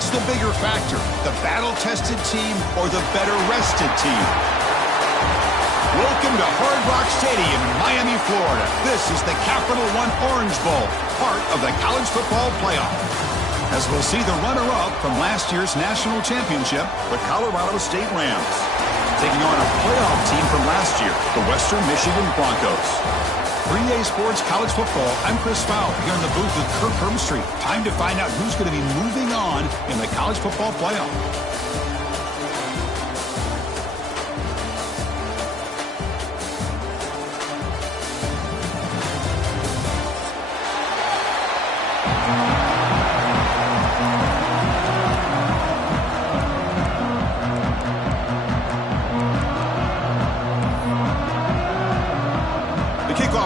What's the bigger factor, the battle-tested team or the better-rested team? Welcome to Hard Rock Stadium in Miami, Florida. This is the Capital One Orange Bowl, part of the college football playoff. As we'll see the runner-up from last year's national championship, the Colorado State Rams, taking on a playoff team from last year, the Western Michigan Broncos. 3A Sports College Football, I'm Chris Fowler here in the booth with Kirk Herbstreit. Time to find out who's going to be moving on in the college football playoff.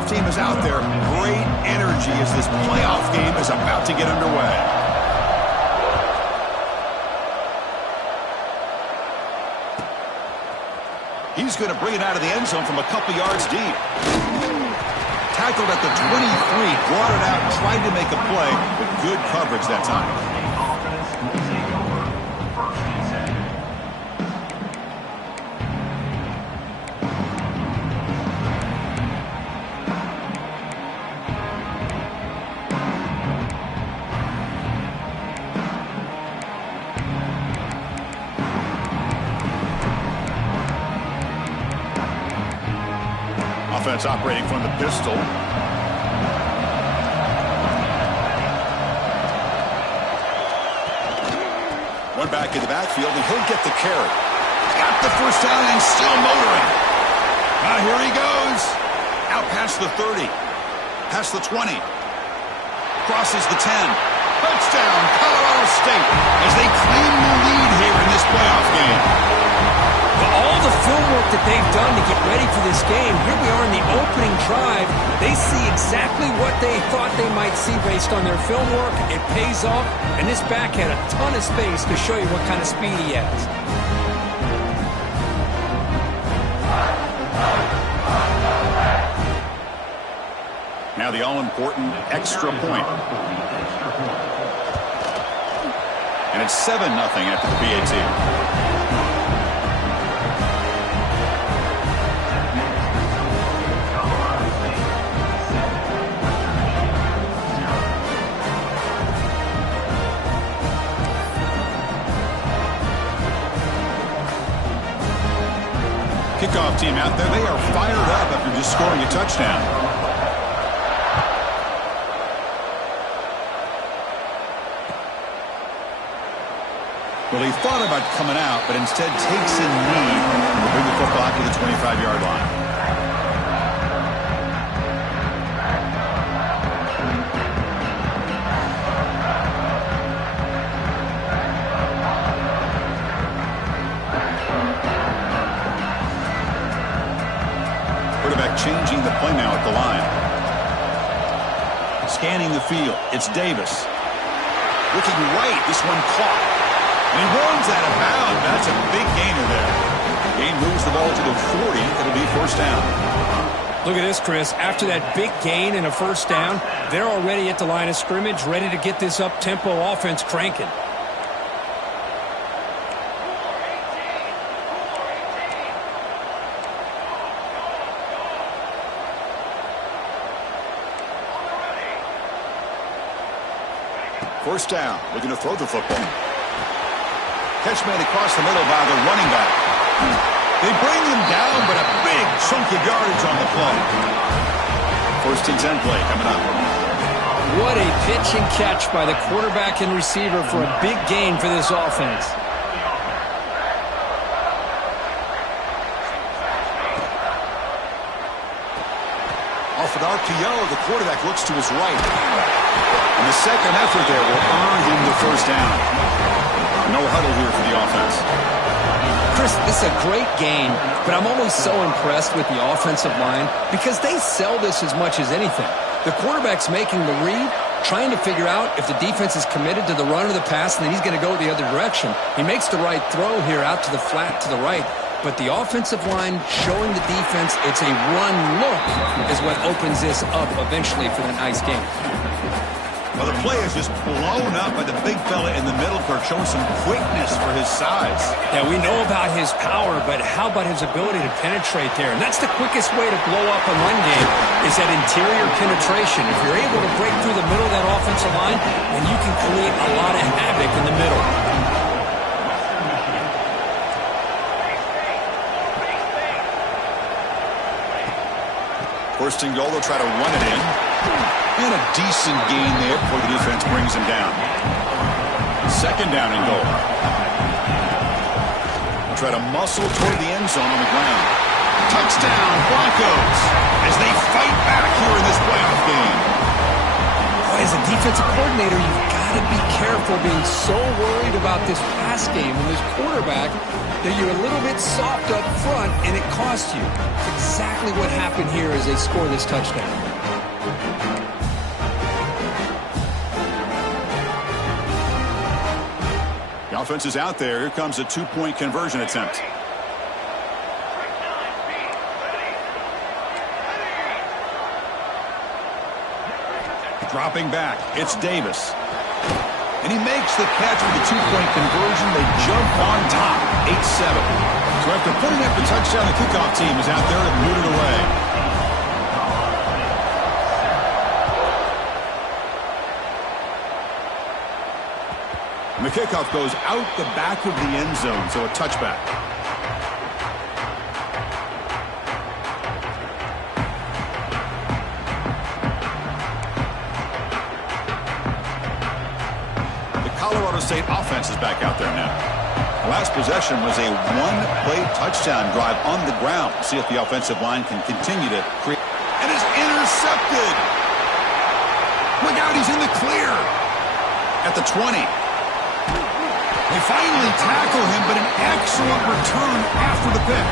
Team is out there. Great energy as this playoff game is about to get underway. He's going to bring it out of the end zone from a couple yards deep. Tackled at the 23, brought it out, tried to make a play, but good coverage that time. Offense operating from the pistol. One back in the backfield, and he'll get the carry. Got the first down and still motoring. Now here he goes. Out past the 30. Past the 20. Crosses the 10. Touchdown, Colorado State, as they claim the lead here in this playoff game. All the film work that they've done to get ready for this game, here we are in the opening drive. They see exactly what they thought they might see based on their film work. It pays off, and this back had a ton of space to show you what kind of speed he has. Now the all-important extra point. And it's 7-0 after the PAT. Kickoff team out there. They are fired up after just scoring a touchdown. Well, he thought about coming out, but instead takes a knee and will bring the football out to the 25-yard line. Changing the play now at the line. Scanning the field. It's Davis. Looking right. This one caught. And he runs out of bounds. That's a big gainer there. Gain moves the ball to the 40. It'll be first down. Look at this, Chris. After that big gain and a first down, they're already at the line of scrimmage, ready to get this up-tempo offense cranking. First down, looking to throw the football. Catch made across the middle by the running back. They bring him down, but a big chunk of yardage on the play. First and 10 play coming up. What a pitch and catch by the quarterback and receiver for a big gain for this offense. Off an RPO, the quarterback looks to his right. And the second effort there will earn him the first down. No huddle here for the offense. Chris, this is a great game, but I'm always so impressed with the offensive line because they sell this as much as anything. The quarterback's making the read, trying to figure out if the defense is committed to the run or the pass, and then he's going to go the other direction. He makes the right throw here out to the flat to the right, but the offensive line showing the defense it's a run look is what opens this up eventually for the nice game. 4th and 10 here. 4th and 10. Looking to throw the football. Catch made across the middle by the running back. They bring him down, but a big chunk of yardage on the play. First Well, the play is just blown up by the big fella in the middle, Kirk, showing some quickness for his size. Yeah, we know about his power, but how about his ability to penetrate there? And that's the quickest way to blow up a run game is that interior penetration. If you're able to break through the middle of that offensive line, then you can create a lot of havoc in the middle. First and goal, they'll try to run it in. And a decent gain there before the defense brings him down. Second down and goal. They'll try to muscle toward the end zone on the ground. Touchdown, Broncos, as they fight back here in this playoff game. Boy, as a defensive coordinator, you've got to be careful being so worried about this pass game and this quarterback that you're a little bit soft up front and it costs you. It's exactly what happened here as they score this touchdown. The offense is out there. Here comes a two-point conversion attempt. Dropping back, it's Davis. And he makes the catch with the two-point conversion. They jump on top, 8-7. So after putting up the touchdown, the kickoff team is out there to boot it away. And the kickoff goes out the back of the end zone, so a touchback. Colorado State offense is back out there now. The last possession was a one-play touchdown drive on the ground. See if the offensive line can continue to create. And is intercepted. Look out, he's in the clear. At the 20. They finally tackle him, but an excellent return after the pick.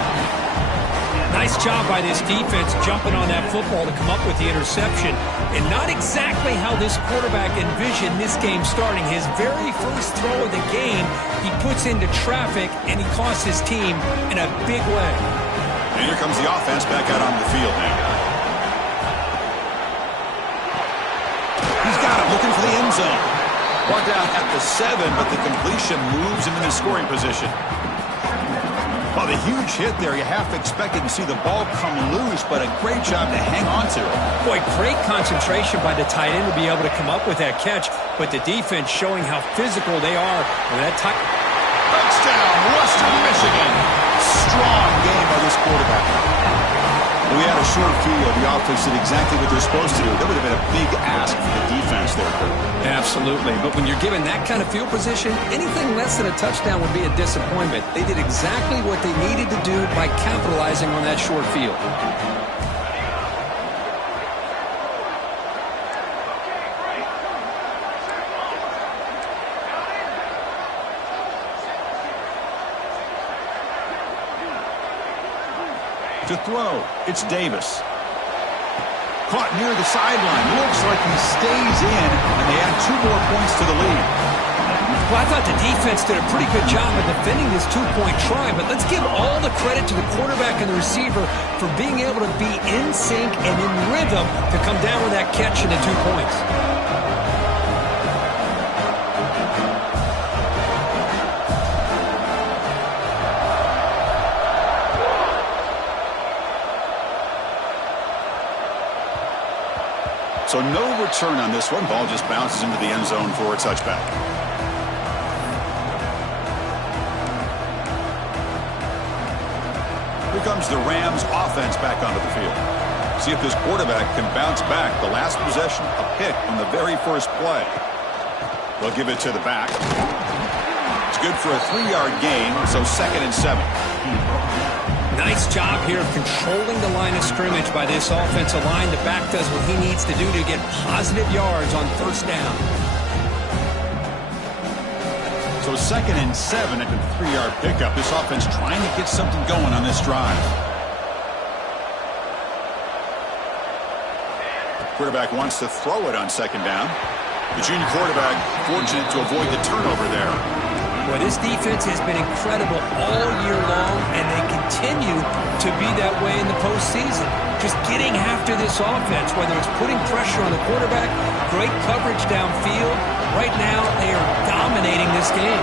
Nice job by this defense jumping on that football to come up with the interception. And not exactly how this quarterback envisioned this game starting. His very first throw of the game, he puts into traffic, and he costs his team in a big way. And here comes the offense back out on the field now. He's got it, looking for the end zone. Brought down at the 7, but the completion moves him into scoring position. Well, the huge hit there, you half expected to see the ball come loose, but a great job to hang on to it. Boy, great concentration by the tight end to be able to come up with that catch, but the defense showing how physical they are. And that touchdown, Western Michigan. Strong game by this quarterback. We had a short field. The offense did exactly what they're supposed to do. That would have been a big ask for the defense there, Kurt. Absolutely. But when you're given that kind of field position, anything less than a touchdown would be a disappointment. They did exactly what they needed to do by capitalizing on that short field. To throw, it's Davis. Caught near the sideline. Looks like he stays in, and they add 2 more points to the lead. Well, I thought the defense did a pretty good job of defending this two-point try, but let's give all the credit to the quarterback and the receiver for being able to be in sync and in rhythm to come down with that catch and the 2 points. So no return on this one. Ball just bounces into the end zone for a touchback. Here comes the Rams offense back onto the field. See if this quarterback can bounce back. The last possession, a pick on the very first play. They'll give it to the back. It's good for a 3-yard gain, so 2nd and 7. Nice job here of controlling the line of scrimmage by this offensive line. The back does what he needs to do to get positive yards on first down. So 2nd and 7 at the 3-yard pickup. This offense trying to get something going on this drive. Quarterback wants to throw it on 2nd down. The junior quarterback fortunate to avoid the turnover there. Boy, This defense has been incredible all year long, and they continue to be that way in the postseason. Just getting after this offense, whether it's putting pressure on the quarterback, great coverage downfield. Right now, they are dominating this game.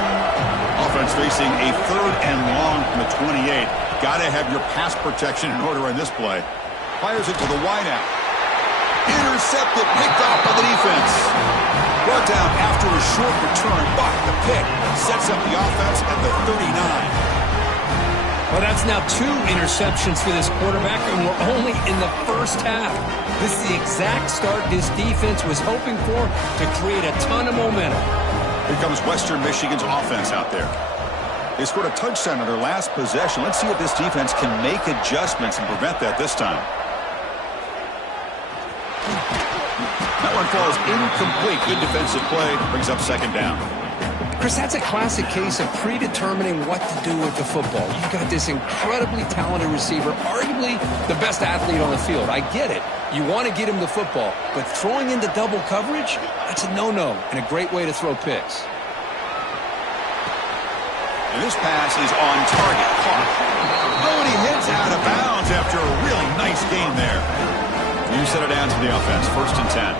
Offense facing a 3rd and long from the 28. Got to have your pass protection in order on this play. Fires it to the wideout. Intercepted, picked off by the defense. Brought down after a short return, but the pick sets up the offense at the 39. Well, that's now 2 interceptions for this quarterback, and we're only in the first half. This is the exact start this defense was hoping for to create a ton of momentum. Here comes Western Michigan's offense out there. They scored a touchdown on their last possession. Let's see if this defense can make adjustments and prevent that this time. That one falls incomplete. Good defensive play. Brings up 2nd down. Chris, that's a classic case of predetermining what to do with the football. You've got this incredibly talented receiver, arguably the best athlete on the field. I get it. You want to get him the football, but throwing into double coverage, that's a no-no and a great way to throw picks. And this pass is on target. Caught. Oh, and he hits out of bounds after a really nice game there. You set it down to the offense. 1st and 10.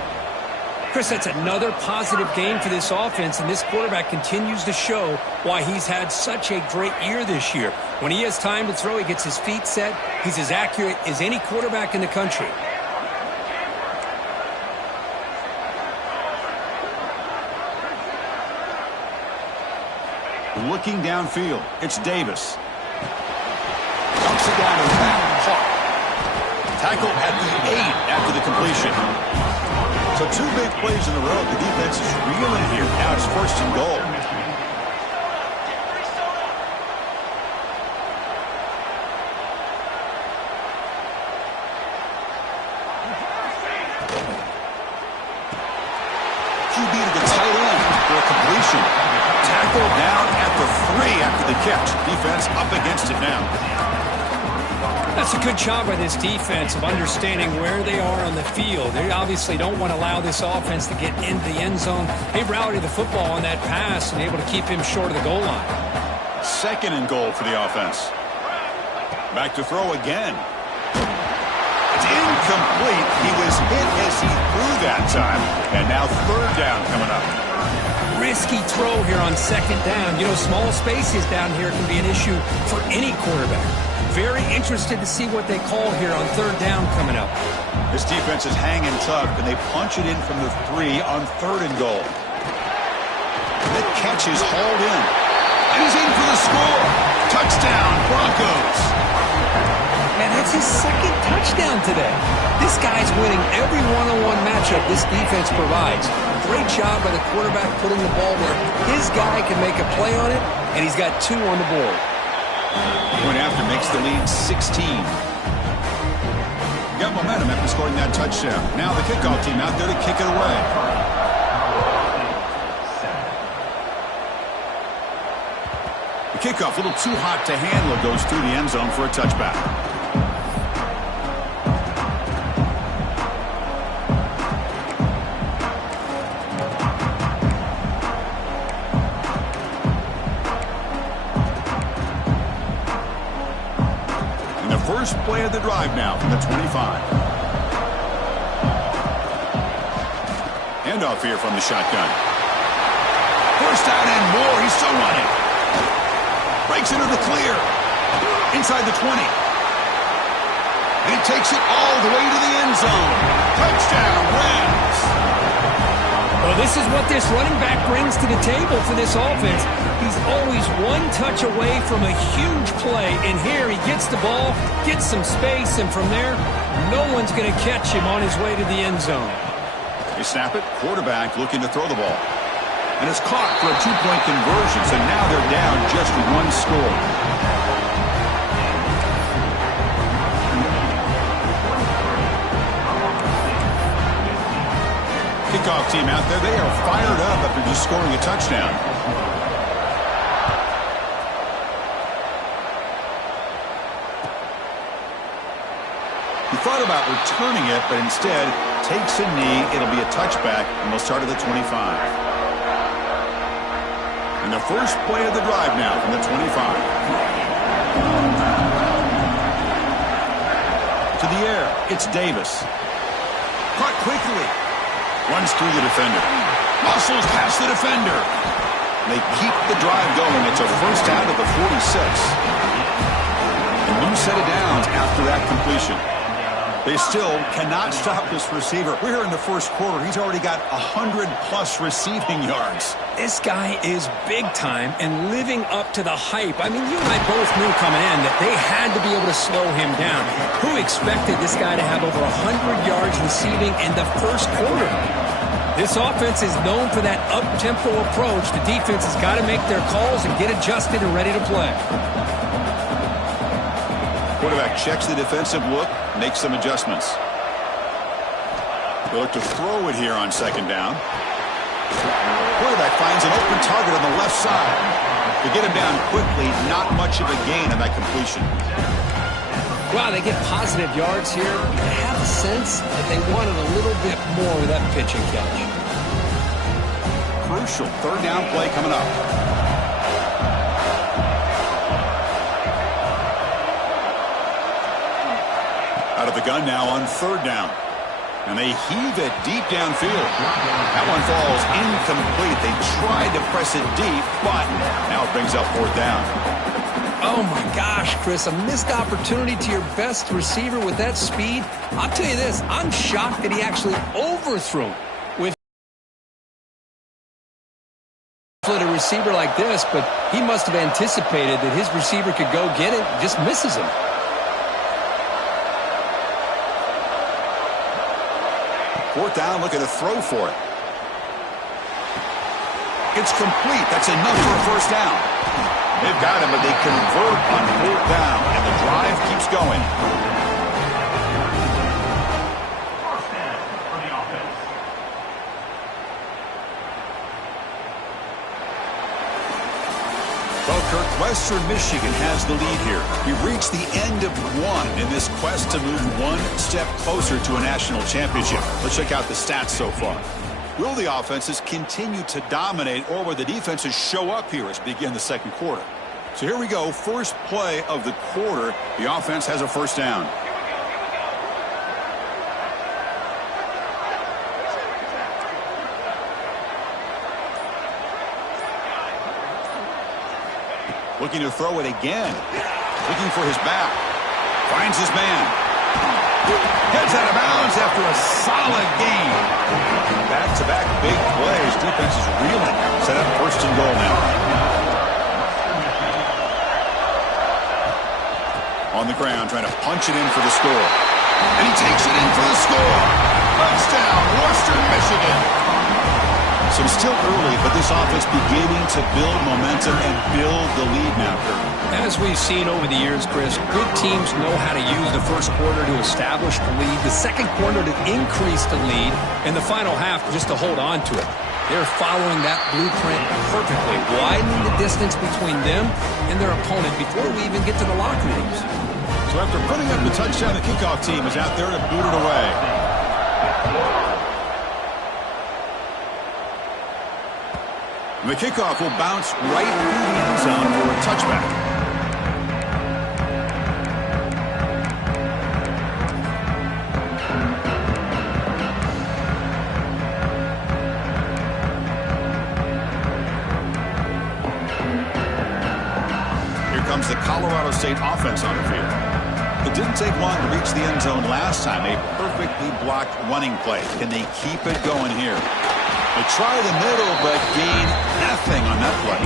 Chris, that's another positive game for this offense, and this quarterback continues to show why he's had such a great year this year. When he has time to throw, he gets his feet set. He's as accurate as any quarterback in the country. Looking downfield, it's Davis. Dumps it down to the back. Hawk. Tackle at the 8 after the completion. So 2 big plays in a row. The defense is reeling here. Now it's 1st and goal. QB to the tight end for a completion. Tackle down at the 3 after the catch. Defense up against it now. That's a good job by this defense of understanding where they are on the field. They obviously don't want to allow this offense to get into the end zone. They routed the football on that pass and able to keep him short of the goal line. 2nd and goal for the offense. Back to throw again. It's incomplete. He was hit as he threw that time. And now 3rd down coming up. Risky throw here on 2nd down. You know, small spaces down here can be an issue for any quarterback. Very interested to see what they call here on 3rd down coming up. This defense is hanging tough, and they punch it in from the 3 on 3rd and goal. The catch is hauled in. And he's in for the score. Touchdown, Broncos. Man, that's his 2nd touchdown today. This guy's winning every one-on-one matchup this defense provides. Great job by the quarterback putting the ball where his guy can make a play on it, and he's got 2 on the board. Point after makes the lead 16. Got momentum after scoring that touchdown. Now the kickoff team out there to kick it away. The kickoff, a little too hot to handle, goes through the end zone for a touchback. First play of the drive now from the 25. Handoff here from the shotgun. 1st down and more. He's still running. Breaks into the clear. Inside the 20. And he takes it all the way to the end zone. Touchdown, Rams. Well, this is what this running back brings to the table for this offense. He's always one touch away from a huge play, and here he gets the ball, gets some space, and from there, no one's going to catch him on his way to the end zone. They snap it, quarterback looking to throw the ball. And it's caught for a 2-point conversion, so now they're down just 1 score. Kickoff team out there, they are fired up after just scoring a touchdown. He thought about returning it, but instead takes a knee. It'll be a touchback, and they'll start at the 25. And And the first play of the drive now from the 25. To the air, it's Davis. Caught quickly. Runs through the defender. Muscles past the defender. They keep the drive going. It's a first down to the 46. A new set of downs after that completion. They still cannot stop this receiver. We're here in the first quarter. He's already got 100-plus receiving yards. This guy is big time and living up to the hype. I mean, you and I both knew coming in that they had to be able to slow him down. Who expected this guy to have over 100 yards receiving in the first quarter? This offense is known for that up-tempo approach. The defense has got to make their calls and get adjusted and ready to play. Quarterback checks the defensive look, makes some adjustments. They look to throw it here on second down. Quarterback finds an open target on the left side. To get him down quickly, not much of a gain on that completion. Wow, they get positive yards here. I have a sense that they wanted a little bit more with that pitch and catch. Crucial third down play coming up. Out of the gun now on third down. And they heave it deep downfield. That one falls incomplete. They tried to press it deep, but now it brings up fourth down. Oh, my gosh, Chris, a missed opportunity to your best receiver with that speed. I'll tell you this, I'm shocked that he actually overthrew with a receiver like this, but he must have anticipated that his receiver could go get it, just misses him. Fourth down, looking to throw for it. It's complete. That's enough for a first down. They've got him, but they convert on fourth down, and the drive keeps going. Well, Kirk, Western Michigan has the lead here. We've reached the end of one in this quest to move one step closer to a national championship. Let's check out the stats so far. Will the offenses continue to dominate, or will the defenses show up here as we begin the second quarter? So here we go. First play of the quarter. The offense has a first down. Looking to throw it again. Looking for his back. Finds his man. Heads out of bounds after a solid gain. Back-to-back big plays. Defense is reeling. Set up first and goal now. On the ground, trying to punch it in for the score. And he takes it in for the score. Touchdown, Western Michigan. So it's still early, but this offense beginning to build momentum and build the lead now, Kirk. As we've seen over the years, Chris, good teams know how to use the first quarter to establish the lead, the second quarter to increase the lead, and the final half just to hold on to it. They're following that blueprint perfectly, widening the distance between them and their opponent before we even get to the locker rooms. So after putting up the touchdown, the kickoff team is out there to boot it away. The kickoff will bounce right through the end zone for a touchback. Here comes the Colorado State offense on the field. It didn't take long to reach the end zone last time. A perfectly blocked running play. Can they keep it going here? They try the middle, but gain nothing on that play.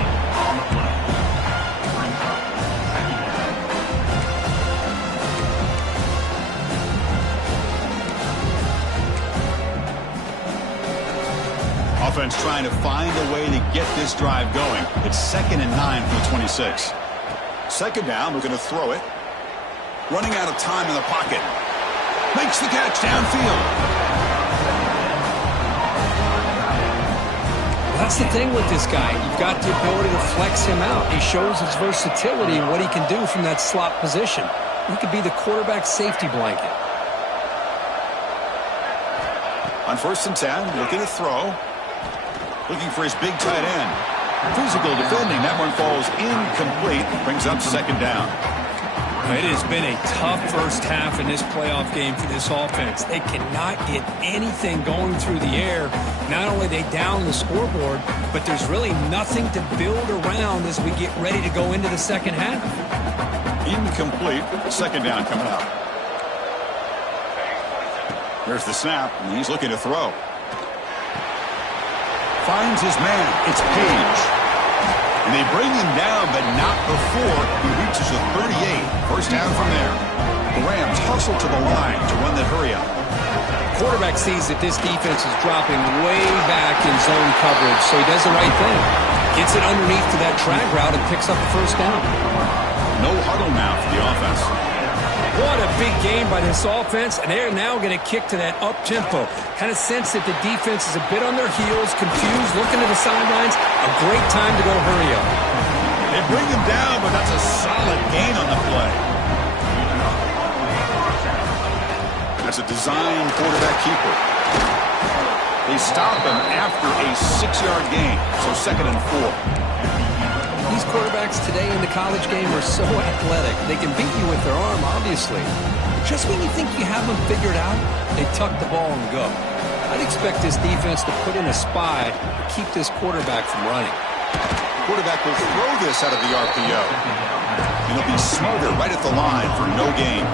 Offense trying to find a way to get this drive going. It's 2nd and 9 from the 26. Second down, we're going to throw it. Running out of time in the pocket. Makes the catch downfield. That's the thing with this guy. You've got the ability to flex him out. He shows his versatility and what he can do from that slot position. He could be the quarterback safety blanket. On 1st and 10, looking to throw. Looking for his big tight end. Physical defending. That one falls incomplete. Brings up second down. It has been a tough first half in this playoff game for this offense. They cannot get anything going through the air. Not only they down the scoreboard, but there's really nothing to build around as we get ready to go into the second half. Incomplete. Second down coming up. There's the snap, and he's looking to throw. Finds his man. It's Page. And they bring him down, but not before he reaches the 38. First down from there. The Rams hustle to the line to run that hurry up. Quarterback sees that this defense is dropping way back in zone coverage, so he does the right thing. Gets it underneath to that drag route and picks up the first down. No huddle now for the offense. What a big game by this offense, and they're now going to kick to that up-tempo. Kind of sense that the defense is a bit on their heels, confused, looking to the sidelines. A great time to go hurry up. They bring him down, but that's a solid gain on the play. That's a design quarterback keeper. They stop him after a 6-yard gain, so 2nd and 4. These quarterbacks today in the college game are so athletic. They can beat you with their arm, obviously. Just when you think you have them figured out, they tuck the ball and go. I'd expect this defense to put in a spy to keep this quarterback from running. Quarterback will throw this out of the RPO. And he'll be smothered right at the line for no gain.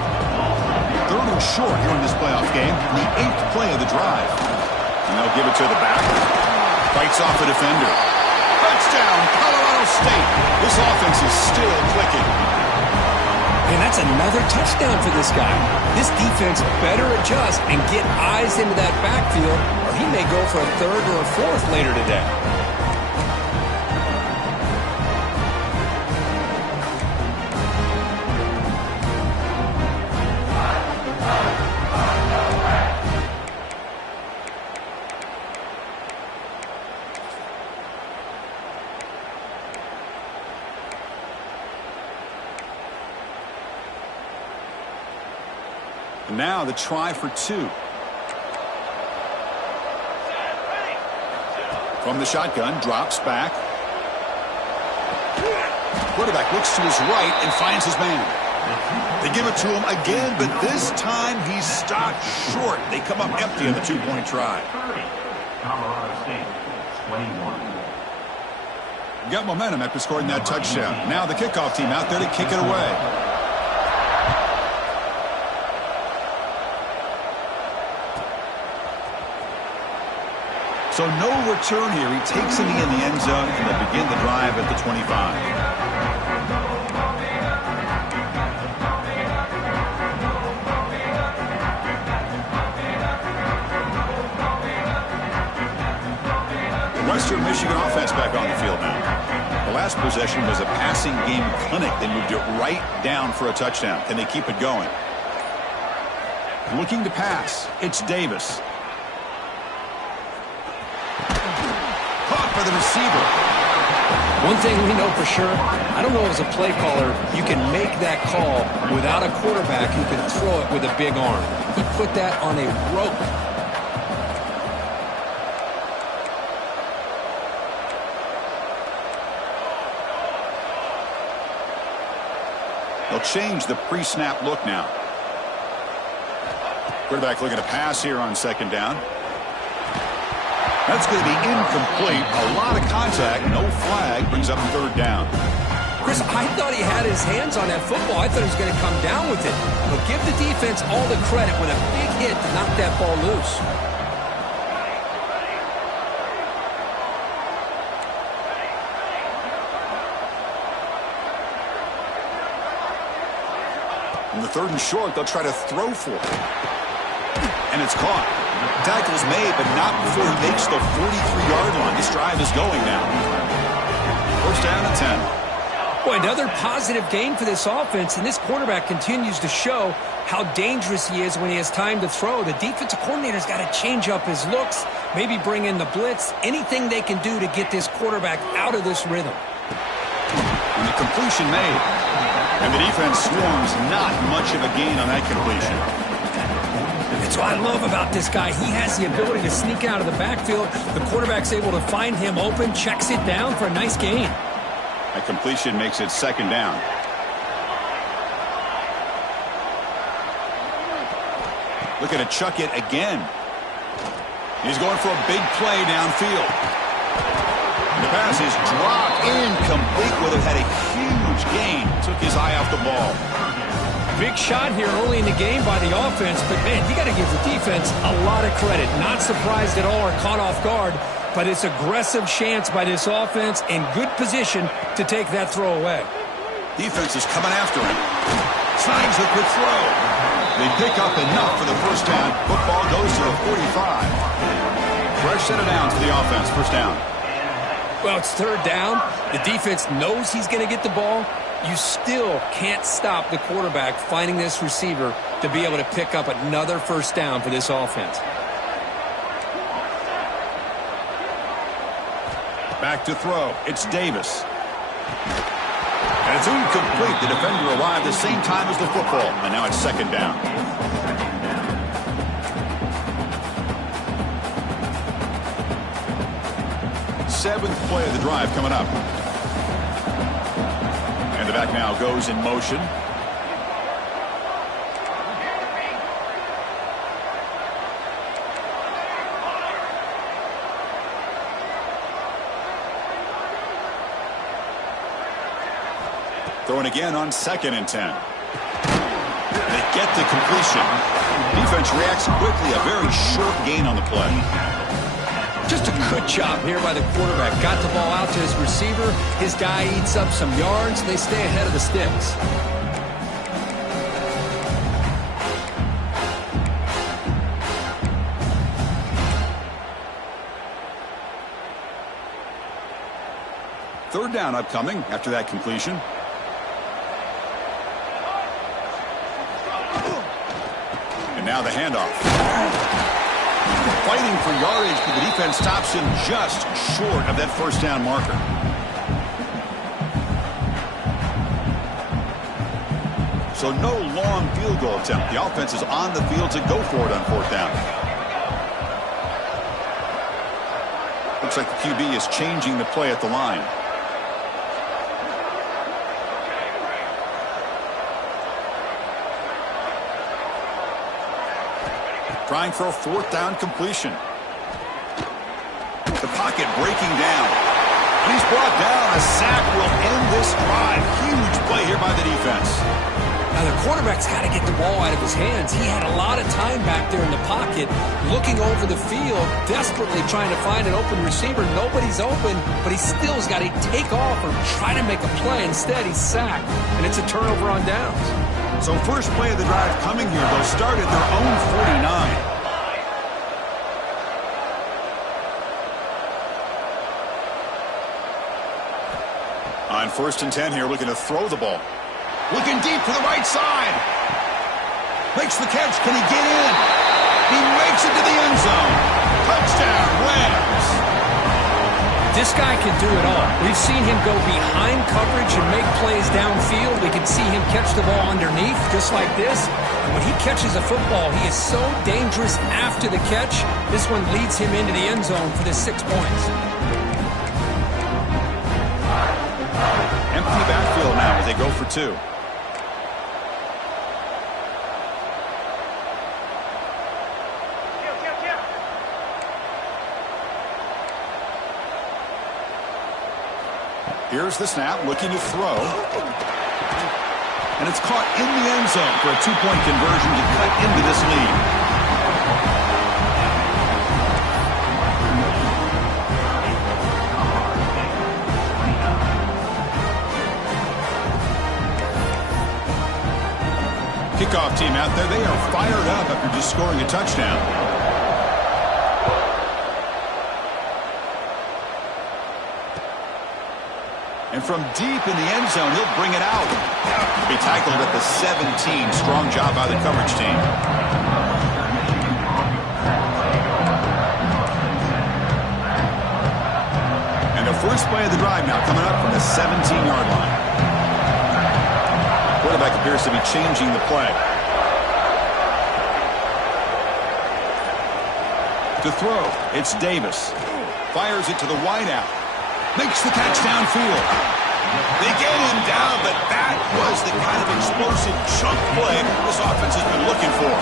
3rd and short here in this playoff game, the 8th play of the drive. And they'll give it to the back. Fights off the defender. Touchdown, Colorado State. This offense is still clicking. And that's another touchdown for this guy. This defense better adjust and get eyes into that backfield, or he may go for a 3rd or a 4th later today. Now the try for 2. From the shotgun, drops back. Quarterback looks to his right and finds his man. They give it to him again, but this time he's stopped short. They come up empty on the 2-point try. Colorado State, 21. Got momentum after scoring that touchdown. Now the kickoff team out there to kick it away. So no return here. He takes it in the end zone, and they'll begin the drive at the 25. The Western Michigan offense back on the field now. The last possession was a passing game clinic. They moved it right down for a touchdown. Can they keep it going? Looking to pass. It's Davis. For the receiver. One thing we know for sure, I don't know as a play caller, you can make that call without a quarterback who can throw it with a big arm. He put that on a rope. They'll change the pre-snap look now. Quarterback looking to pass here on 2nd down. That's going to be incomplete. A lot of contact. No flag. Brings up 3rd down. Chris, I thought he had his hands on that football. I thought he was going to come down with it. But give the defense all the credit with a big hit to knock that ball loose. On the 3rd and short, they'll try to throw for it. And it's caught. Tackle's made, but not before he makes the 43-yard line. This drive is going now. First down and 10. Boy, another positive game for this offense, and this quarterback continues to show how dangerous he is when he has time to throw. The defensive coordinator's got to change up his looks, maybe bring in the blitz, anything they can do to get this quarterback out of this rhythm. And the completion made. And the defense swarms not much of a gain on that completion. That's what I love about this guy. He has the ability to sneak out of the backfield. The quarterback's able to find him open, checks it down for a nice gain. A completion makes it second down. Looking to chuck it again. He's going for a big play downfield. And the pass is dropped incomplete. Will have had a huge gain. Took his eye off the ball. Big shot here early in the game by the offense, but man, you got to give the defense a lot of credit. Not surprised at all or caught off guard, but it's aggressive chance by this offense in good position to take that throw away. Defense is coming after him. Signs a quick throw. They pick up enough for the first down. Football goes to the 45. Fresh set of downs for the offense. First down. Well, it's third down. The defense knows he's going to get the ball. You still can't stop the quarterback finding this receiver to be able to pick up another first down for this offense. Back to throw. It's Davis. And it's incomplete. The defender arrived the same time as the football. And now it's second down. Seventh play of the drive coming up. And the back now goes in motion. Throwing again on 2nd and 10. They get the completion. Defense reacts quickly. A very short gain on the play. Just a good job here by the quarterback. Got the ball out to his receiver. His guy eats up some yards. They stay ahead of the sticks. Third down upcoming after that completion. And now the handoff. Fighting for yardage, but the defense stops him just short of that first down marker. So no long field goal attempt. The offense is on the field to go for it on fourth down. Looks like the QB is changing the play at the line. Trying for a fourth down completion. The pocket breaking down. And he's brought down. A sack will end this drive. Huge play here by the defense. Now the quarterback's got to get the ball out of his hands. He had a lot of time back there in the pocket, looking over the field, desperately trying to find an open receiver. Nobody's open, but he still has got to take off or try to make a play. Instead, he's sacked, and it's a turnover on downs. So first play of the drive coming here. They'll start at their own 49. On 1st and 10 here, looking to throw the ball. Looking deep to the right side. Makes the catch. Can he get in? He makes it to the end zone. Touchdown, Rams. This guy can do it all. We've seen him go behind coverage and make plays downfield. We can see him catch the ball underneath, just like this. And when he catches a football, he is so dangerous after the catch. This one leads him into the end zone for the 6 points. Empty backfield now as they go for 2. Here's the snap, looking to throw. And it's caught in the end zone for a 2-point conversion to cut into this lead. Kickoff team out there, they are fired up after just scoring a touchdown. And from deep in the end zone, he'll bring it out. Be tackled at the 17. Strong job by the coverage team. And the first play of the drive now coming up from the 17-yard line. Quarterback appears to be changing the play. To throw, it's Davis. Fires it to the wideout. Makes the catch downfield. They get him down, but that was the kind of explosive chunk play this offense has been looking for.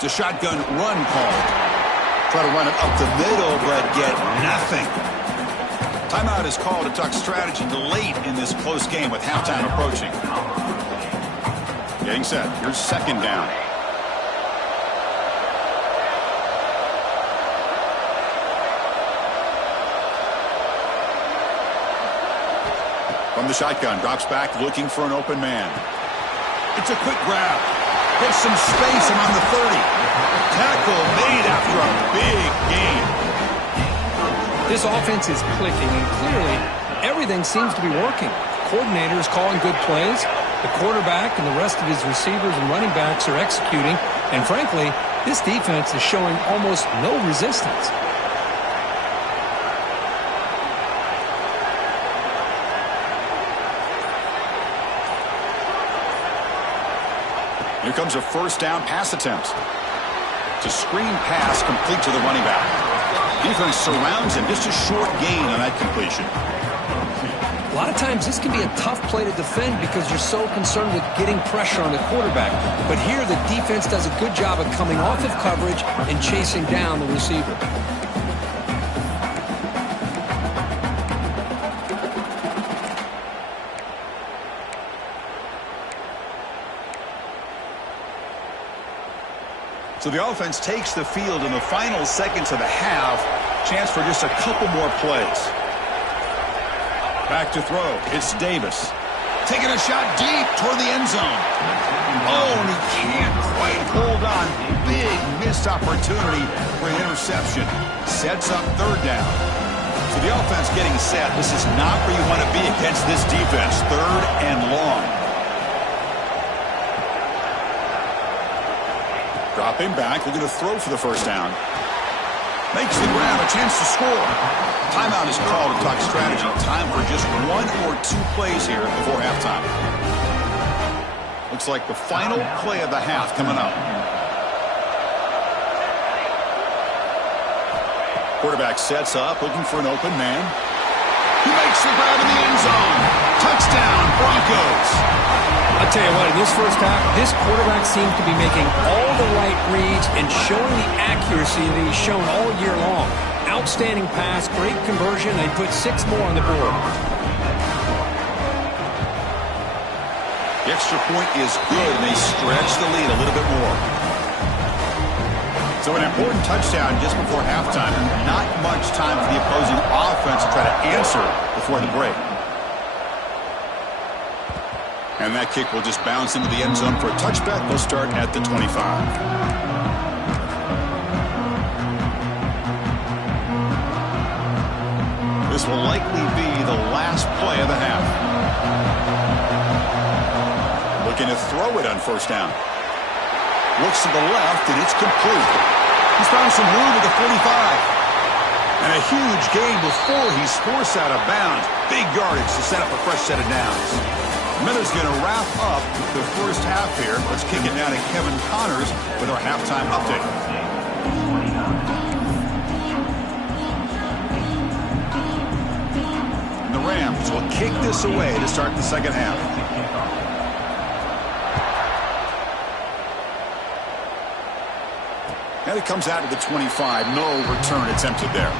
It's a shotgun run call. Try to run it up the middle, but get nothing. Timeout is called to talk strategy late in this close game with halftime approaching. Getting set. Here's second down. From the shotgun, drops back looking for an open man. It's a quick grab. Gets some space around the 30. Tackle made after a big gain. This offense is clicking, and clearly everything seems to be working. The coordinator is calling good plays. The quarterback and the rest of his receivers and running backs are executing. And frankly, this defense is showing almost no resistance. Here comes a first down pass attempt. It's a screen pass complete to the running back. Defense surrounds him. Just a short gain on that completion. A lot of times this can be a tough play to defend because you're so concerned with getting pressure on the quarterback. But here the defense does a good job of coming off of coverage and chasing down the receiver. So the offense takes the field in the final seconds of the half. Chance for just a couple more plays. Back to throw. It's Davis. Taking a shot deep toward the end zone. Oh, and he can't quite hold on. Big missed opportunity for an interception. Sets up third down. So the offense getting set. This is not where you want to be against this defense. Third and long. Dropping back, looking to throw for the first down. Makes the grab, a chance to score. Timeout is called to talk strategy. Time for just one or two plays here before halftime. Looks like the final play of the half coming up. Quarterback sets up, looking for an open man. He makes the grab in the end zone. Touchdown, Broncos. I'll tell you what, in this first half, this quarterback seems to be making all the right reads and showing the accuracy that he's shown all year long. Outstanding pass, great conversion. They put 6 more on the board. The extra point is good, and they stretch the lead a little bit more. So an important touchdown just before halftime. Not much time for the opposing offense to try to answer before the break. And that kick will just bounce into the end zone for a touchback. They'll start at the 25. This will likely be the last play of the half. Looking to throw it on first down. Looks to the left, and it's complete. He's found some room at the 45. And a huge gain before he's forced out of bounds. Big yardage to set up a fresh set of downs. Miller's going to wrap up the first half here. Let's kick it now to Kevin Connors with our halftime update. And the Rams will kick this away to start the second half. And it comes out to the 25. No return attempted there.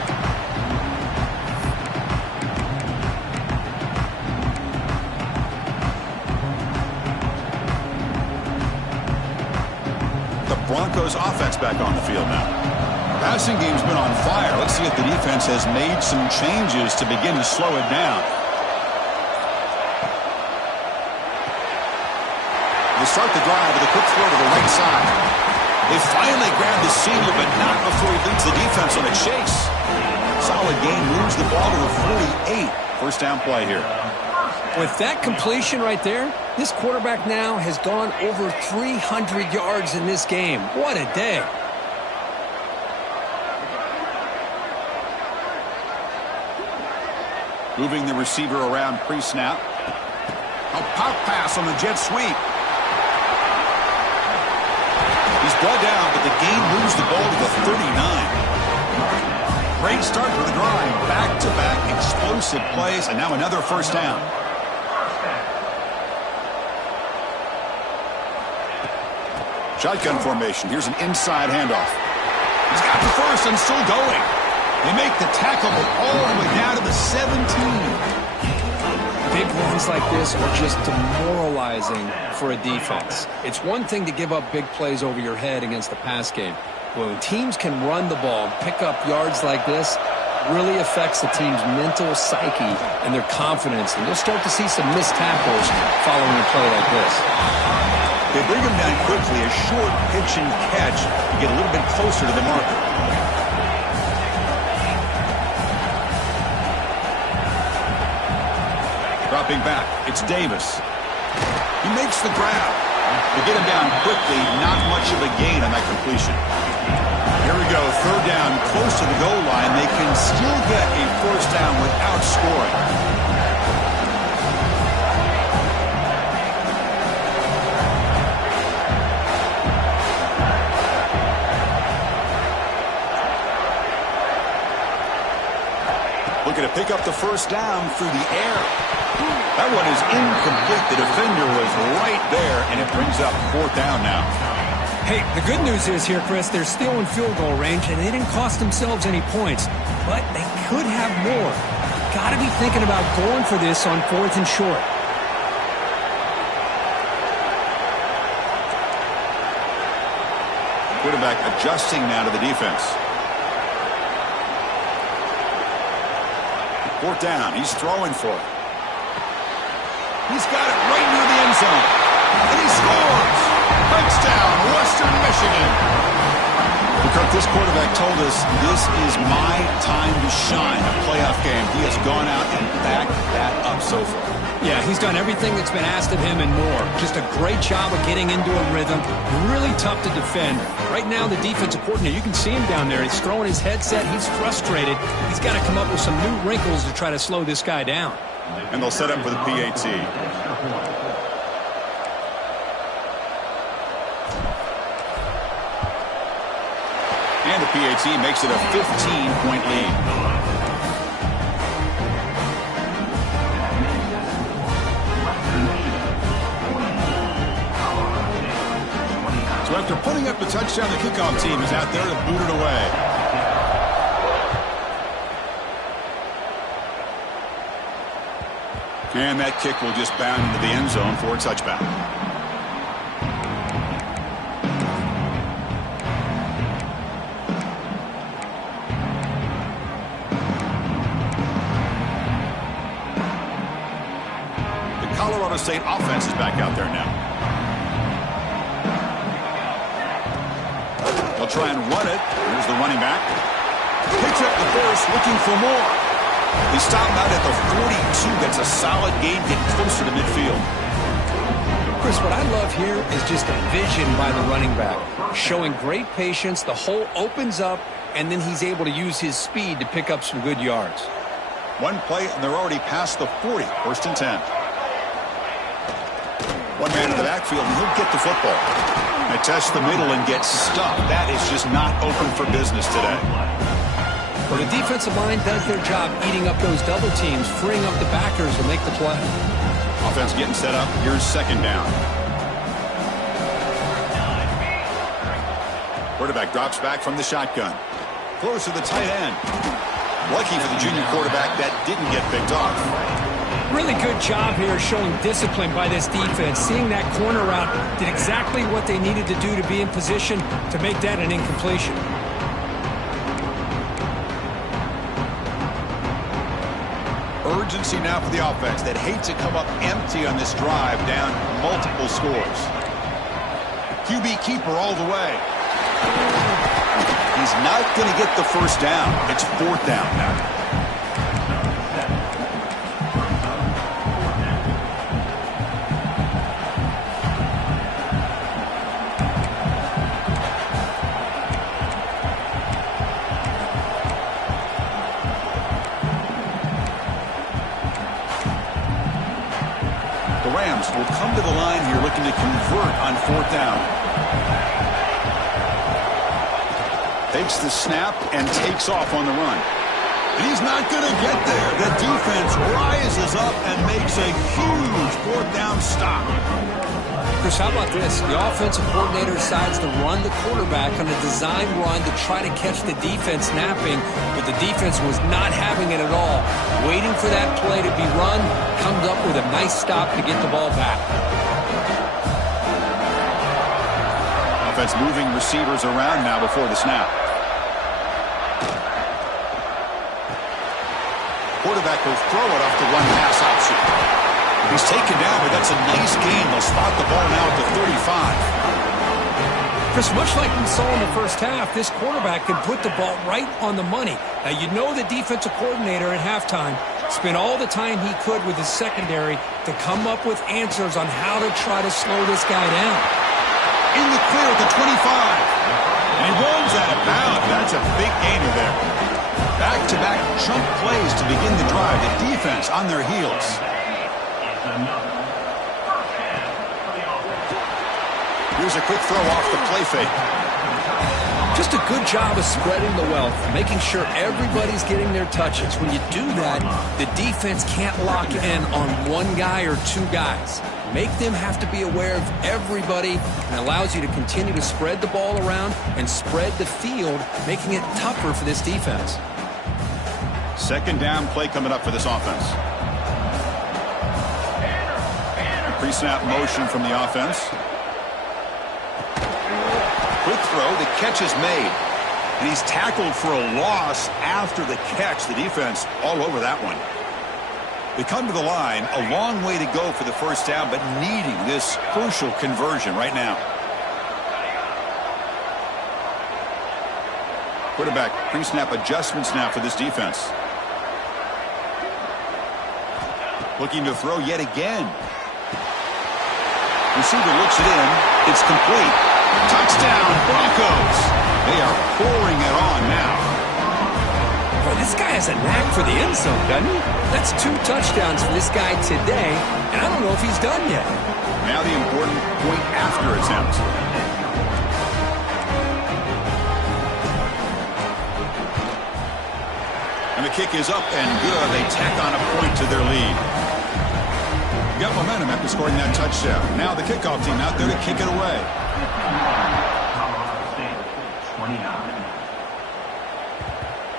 Broncos offense back on the field now. Passing game's been on fire. Let's see if the defense has made some changes to begin to slow it down. They start the drive with a quick throw to the right side. They finally grab the senior, but not before he leads the defense on a chase. solid gain moves the ball to the 48. First down play here. With that completion right there, this quarterback now has gone over 300 yards in this game. What a day. Moving the receiver around pre-snap. A pop pass on the jet sweep. He's brought down, but the gain moves the ball to the 39. Great start for the drive. Back-to-back explosive plays, and now another first down. Shotgun formation. Here's an inside handoff. He's got the first and still going. They make the tackle all the way down to the 17. Big runs like this are just demoralizing for a defense. It's one thing to give up big plays over your head against the pass game. When teams can run the ball and pick up yards like this, it really affects the team's mental psyche and their confidence. And you'll start to see some missed tackles following a play like this. They bring him down quickly, a short pitch and catch to get a little bit closer to the marker. Dropping back, it's Davis. He makes the grab. They get him down quickly, not much of a gain on that completion. Here we go, third down, close to the goal line. They can still get a first down without scoring. Looking to pick up the first down through the air. That one is incomplete. The defender was right there, and it brings up fourth down now. Hey, the good news is here, Chris, they're still in field goal range, and they didn't cost themselves any points. But they could have more. Got to be thinking about going for this on fourth and short. Quarterback adjusting now to the defense. Fourth down. He's throwing for it. He's got it right near the end zone. And he scores! Touchdown, Western Michigan. Kirk, this quarterback told us this is my time to shine, a playoff game. He has gone out and backed that up so far. Yeah, he's done everything that's been asked of him and more. Just a great job of getting into a rhythm. Really tough to defend. Right now, the defensive coordinator, you can see him down there. He's throwing his headset. He's frustrated. He's got to come up with some new wrinkles to try to slow this guy down. And they'll set up for the PAT. And the PAT makes it a 15-point lead. So after putting up the touchdown, the kickoff team is out there to boot it away. And that kick will just bound into the end zone for a touchback. The Colorado State offense is back out there now. They'll try and run it. Here's the running back. Picks up the first, looking for more. He stopped out at the 42. That's a solid gain, getting closer to midfield. Chris, what I love here is just a vision by the running back. Showing great patience. The hole opens up, and then he's able to use his speed to pick up some good yards. One play, and they're already past the 40. First and 10. One man in the backfield, and he'll get the football. They test the middle and get stuffed. That is just not open for business today. Well, the defensive line does their job eating up those double teams, freeing up the backers to make the play. Offense getting set up. Here's second down. Quarterback drops back from the shotgun. Throws to the tight end. Lucky for the junior quarterback that didn't get picked off. Really good job here showing discipline by this defense. Seeing that corner route, did exactly what they needed to do to be in position to make that an incompletion. Urgency now for the offense that hates to come up empty on this drive, down multiple scores. QB keeper all the way. He's not going to get the first down. It's 4th down now. The Rams will come to the line here looking to convert on 4th down. Takes the snap and takes off on the run. And he's not going to get there. The defense rises up and makes a huge 4th down stop. Chris, how about this? The offensive coordinator decides to run the quarterback on a design run to try to catch the defense napping, but the defense was not having it at all. Waiting for that play to be run, comes up with a nice stop to get the ball back. Offense moving receivers around now before the snap. Quarterback will throw it off the run-pass option. He's taken down, but that's a nice gain. They'll spot the ball now at the 35. Chris, much like we saw in the first half, this quarterback can put the ball right on the money. Now, you know the defensive coordinator at halftime spent all the time he could with his secondary to come up with answers on how to try to slow this guy down. In the clear at the 25. And he runs out of bounds. That's a big gainer there. Back-to-back chunk plays to begin the drive. The defense on their heels. Here's a quick throw off the play fake. Just a good job of spreading the wealth, making sure everybody's getting their touches. When you do that, the defense can't lock in on one guy or two guys. Make them have to be aware of everybody, and allows you to continue to spread the ball around and spread the field, making it tougher for this defense. 2nd down play coming up for this offense. Pre-snap motion from the offense. Quick throw. The catch is made. And he's tackled for a loss after the catch. The defense all over that one. They come to the line. A long way to go for the first down, but needing this crucial conversion right now. Quarterback pre-snap adjustments now for this defense. Looking to throw yet again. Receiver looks it in. It's complete. Touchdown, Broncos. They are pouring it on now. Boy, this guy has a knack for the end zone, doesn't he? That's 2 touchdowns for this guy today, and I don't know if he's done yet. Now the important point after attempt. And the kick is up and good. They tack on a point to their lead. Got momentum after scoring that touchdown. Now the kickoff team out there to kick it away. Colorado State, 29.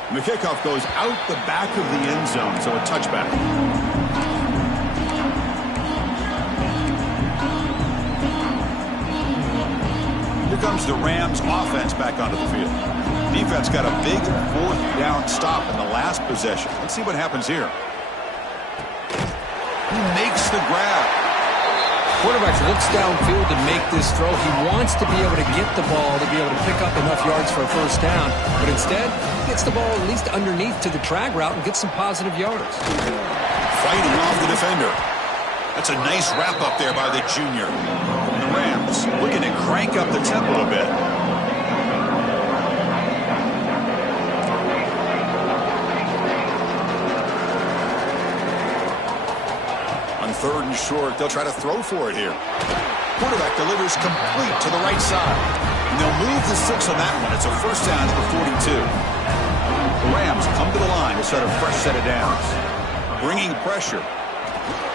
And the kickoff goes out the back of the end zone, so a touchback. Here comes the Rams offense back onto the field. Defense got a big 4th down stop in the last possession. Let's see what happens here. He makes the grab. Quarterback looks downfield to make this throw. He wants to be able to get the ball to be able to pick up enough yards for a first down, but instead he gets the ball at least underneath to the drag route and gets some positive yardage. Fighting off the defender. That's a nice wrap up there by the junior. And the Rams looking to crank up the tempo a bit. On 3rd and short, they'll try to throw for it here. Quarterback delivers complete to the right side. And they'll move the 6 on that one. It's a first down at the 42. The Rams come to the line to start a fresh set of downs. Bringing pressure.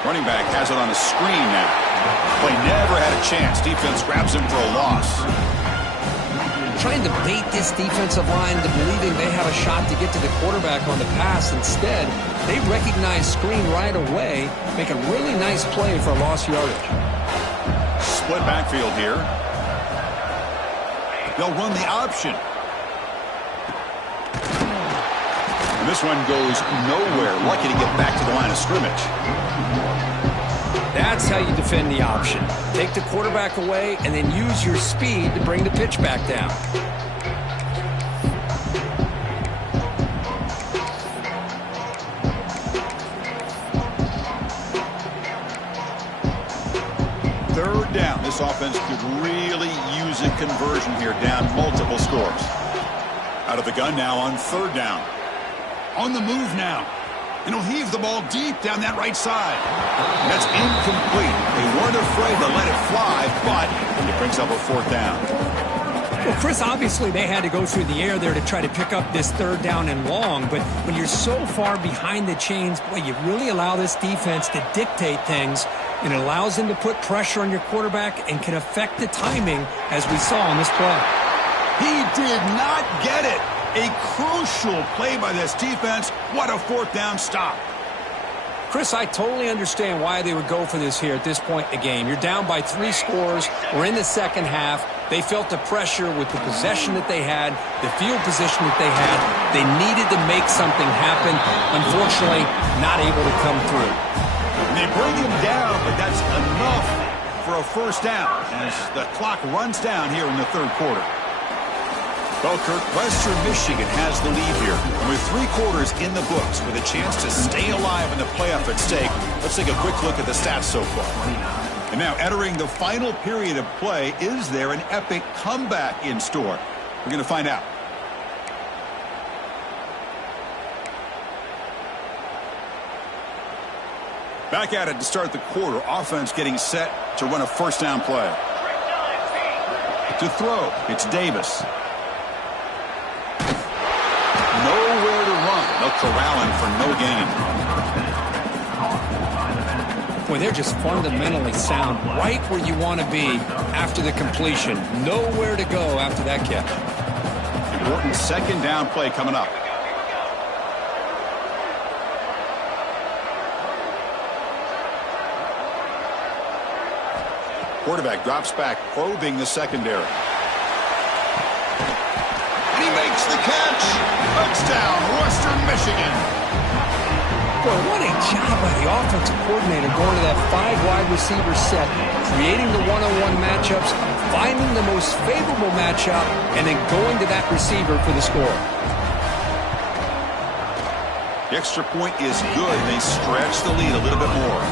Running back has it on the screen now. Play never had a chance. Defense grabs him for a loss. Trying to bait this defensive line to believing they have a shot to get to the quarterback on the pass. Instead, they recognize screen right away, make a really nice play for lost yardage. Split backfield here. They'll run the option. And this one goes nowhere. Lucky to get back to the line of scrimmage. That's how you defend the option. Take the quarterback away and then use your speed to bring the pitch back down. Third down. This offense could really use a conversion here, down multiple scores. Out of the gun now on third down. On the move now. And he'll heave the ball deep down that right side. And that's incomplete. They weren't afraid to let it fly, but it brings up a fourth down. Well, Chris, obviously they had to go through the air there to try to pick up this third down and long, but when you're so far behind the chains, boy, you really allow this defense to dictate things, and it allows them to put pressure on your quarterback and can affect the timing, as we saw on this play. He did not get it. A crucial play by this defense. What a fourth down stop. Chris, I totally understand why they would go for this here at this point in the game. You're down by 3 scores. We're in the second half. They felt the pressure with the possession that they had, the field position that they had. They needed to make something happen. Unfortunately, not able to come through. And they bring him down, but that's enough for a first down as the clock runs down here in the third quarter. Well, Kirk, Western Michigan has the lead here. And with 3 quarters in the books with a chance to stay alive in the playoff at stake, let's take a quick look at the stats so far. And now entering the final period of play, is there an epic comeback in store? We're going to find out. Back at it to start the quarter. Offense getting set to run a first down play. To throw, it's Davis. Nowhere to run. They'll corral him for no gain. Boy, they're just fundamentally sound right where you want to be after the completion. Nowhere to go after that catch. Important second down play coming up. Quarterback drops back, probing the secondary. And he makes the catch. Touchdown, Western Michigan. Boy, what a job by the offensive coordinator going to that 5 wide receiver set, creating the one-on-one matchups, finding the most favorable matchup, and then going to that receiver for the score. The extra point is good. They stretch the lead a little bit more.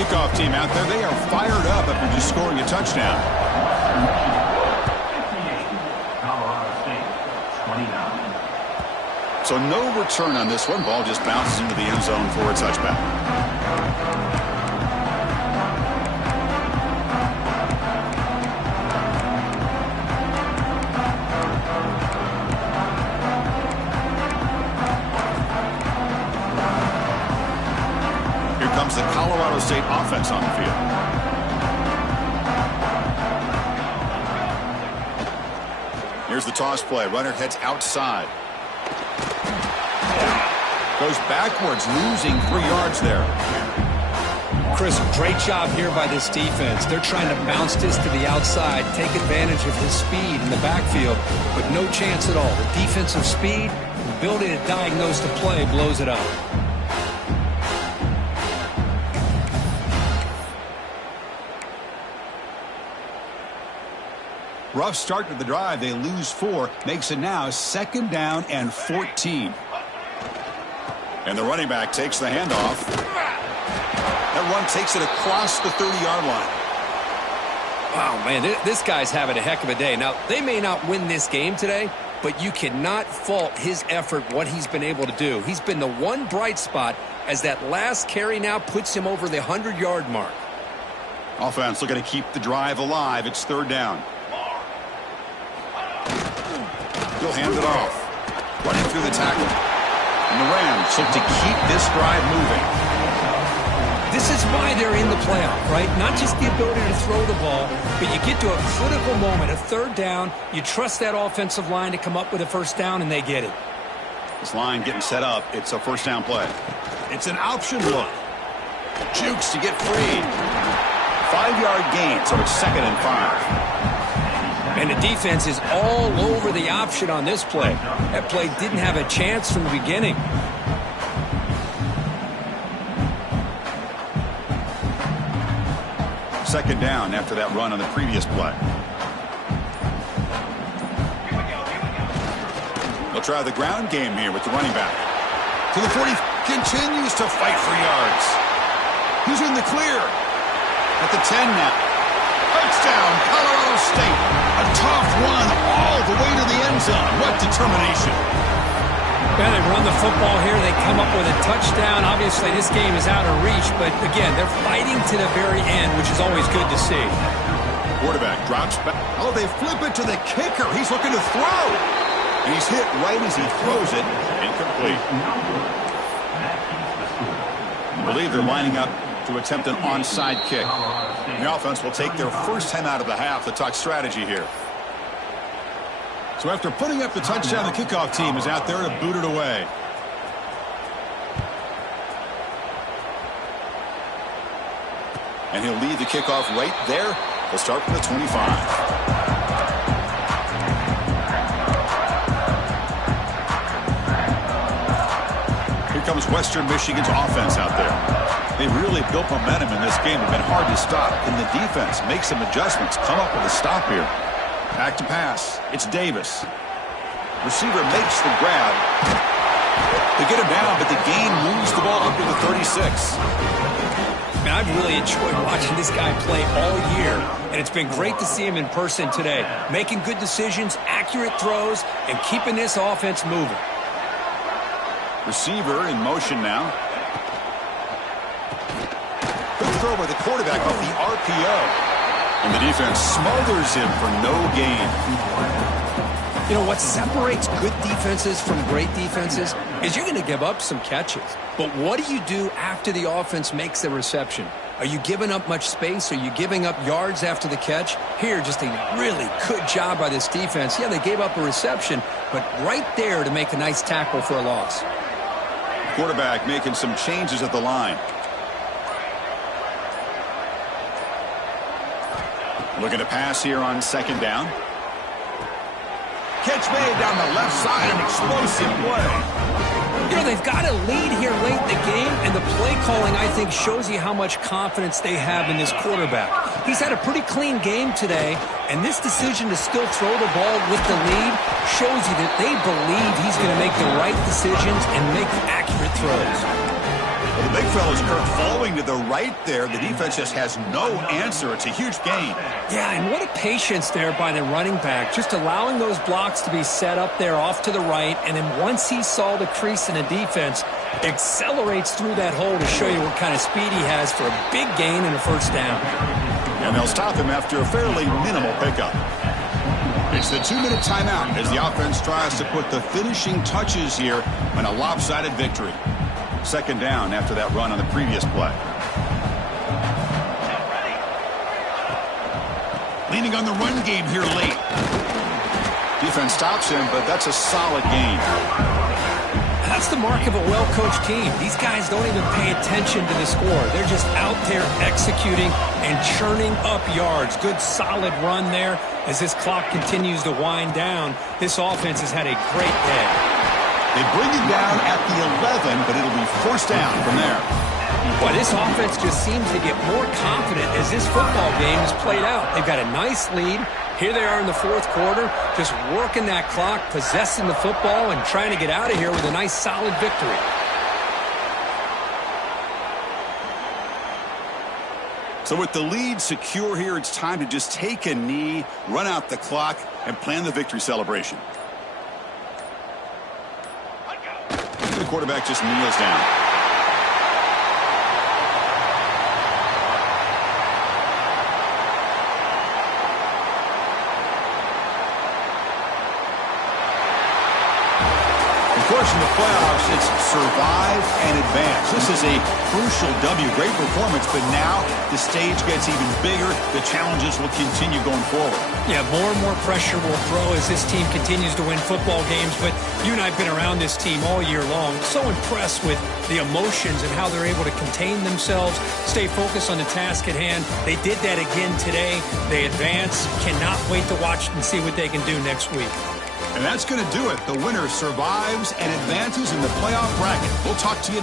Kickoff team out there, they are fired up after just scoring a touchdown. 58, Colorado State, 29. So no return on this one. Ball just bounces into the end zone for a touchback. Here comes the Colorado State offense on the field. Here's the toss play. Runner heads outside. Goes backwards, losing 3 yards there. Chris, great job here by this defense. They're trying to bounce this to the outside, take advantage of his speed in the backfield, but no chance at all. The defensive speed, the ability to diagnose the play, blows it up. Rough start to the drive. They lose 4. Makes it now 2nd down and 14. And the running back takes the handoff. That run takes it across the 30-yard line. Wow, man, this guy's having a heck of a day. Now, they may not win this game today, but you cannot fault his effort, what he's been able to do. He's been the one bright spot as that last carry now puts him over the 100-yard mark. Offense looking to keep the drive alive. It's 3rd down. He'll hand it off. Running through the tackle. And the Rams look to keep this drive moving. This is why they're in the playoff, right? Not just the ability to throw the ball, but you get to a critical moment, a 3rd down. You trust that offensive line to come up with a first down, and they get it. This line getting set up. It's a first down play. It's an option look. Jukes to get free. 5-yard gain, so it's 2nd and 5. And the defense is all over the option on this play. That play didn't have a chance from the beginning. Second down after that run on the previous play. They'll try the ground game here with the running back. To the 40, continues to fight for yards. He's in the clear. At the 10 now. Touchdown, Colorado State. A tough run all the way to the end zone. What determination. Yeah, they run the football here. They come up with a touchdown. Obviously, this game is out of reach, but again, they're fighting to the very end, which is always good to see. Quarterback drops back. Oh, they flip it to the kicker. He's looking to throw. And he's hit right as he throws it. Incomplete. I believe they're lining up to attempt an onside kick. The offense will take their first time out of the half to talk strategy here. So after putting up the touchdown, the kickoff team is out there to boot it away. And he'll lead the kickoff right there. He'll start from the 25. Here comes Western Michigan's offense out there. They've really built momentum in this game. It's been hard to stop. Can the defense make some adjustments? Come up with a stop here. Back to pass. It's Davis. Receiver makes the grab. They get him down, but the gain moves the ball up to the 36. I've really enjoyed watching this guy play all year, and it's been great to see him in person today. Making good decisions, accurate throws, and keeping this offense moving. Receiver in motion now. Good throw by the quarterback off the RPO. And the defense smothers him for no gain. You know, what separates good defenses from great defenses is you're going to give up some catches. But what do you do after the offense makes the reception? Are you giving up much space? Are you giving up yards after the catch? Here, just a really good job by this defense. Yeah, they gave up a reception, but right there to make a nice tackle for a loss. Quarterback making some changes at the line. Looking to pass here on second down. Catch made down the left side, an explosive play. You know, they've got a lead here late in the game, and the play calling, I think, shows you how much confidence they have in this quarterback. He's had a pretty clean game today, and this decision to still throw the ball with the lead shows you that they believe he's going to make the right decisions and make accurate throws. Well, the big fella's Kirk following to the right there. The defense just has no answer. It's a huge gain. Yeah, and what a patience there by the running back, just allowing those blocks to be set up there off to the right, and then once he saw the crease in the defense, accelerates through that hole to show you what kind of speed he has for a big gain and a first down. And they'll stop him after a fairly minimal pickup. It's the 2-minute timeout as the offense tries to put the finishing touches here on a lopsided victory. Second down after that run on the previous play. Leaning on the run game here late. Defense stops him, but that's a solid gain. That's the mark of a well-coached team. These guys don't even pay attention to the score. They're just out there executing and churning up yards. Good, solid run there. As this clock continues to wind down, this offense has had a great day. They bring it down at the 11, but it'll be first down from there. Boy, this offense just seems to get more confident as this football game is played out. They've got a nice lead. Here they are in the fourth quarter, just working that clock, possessing the football, and trying to get out of here with a nice, solid victory. So with the lead secure here, it's time to just take a knee, run out the clock, and plan the victory celebration. The quarterback just kneels down. Of course, in the playoffs, it's survive and advance. This is a crucial W. Great performance, but now the stage gets even bigger. The challenges will continue going forward. Yeah, more and more pressure will grow as this team continues to win football games, but you and I have been around this team all year long. So impressed with the emotions and how they're able to contain themselves, stay focused on the task at hand. They did that again today. They advance. Cannot wait to watch and see what they can do next week. And that's going to do it. The winner survives and advances in the playoff bracket. We'll talk to you.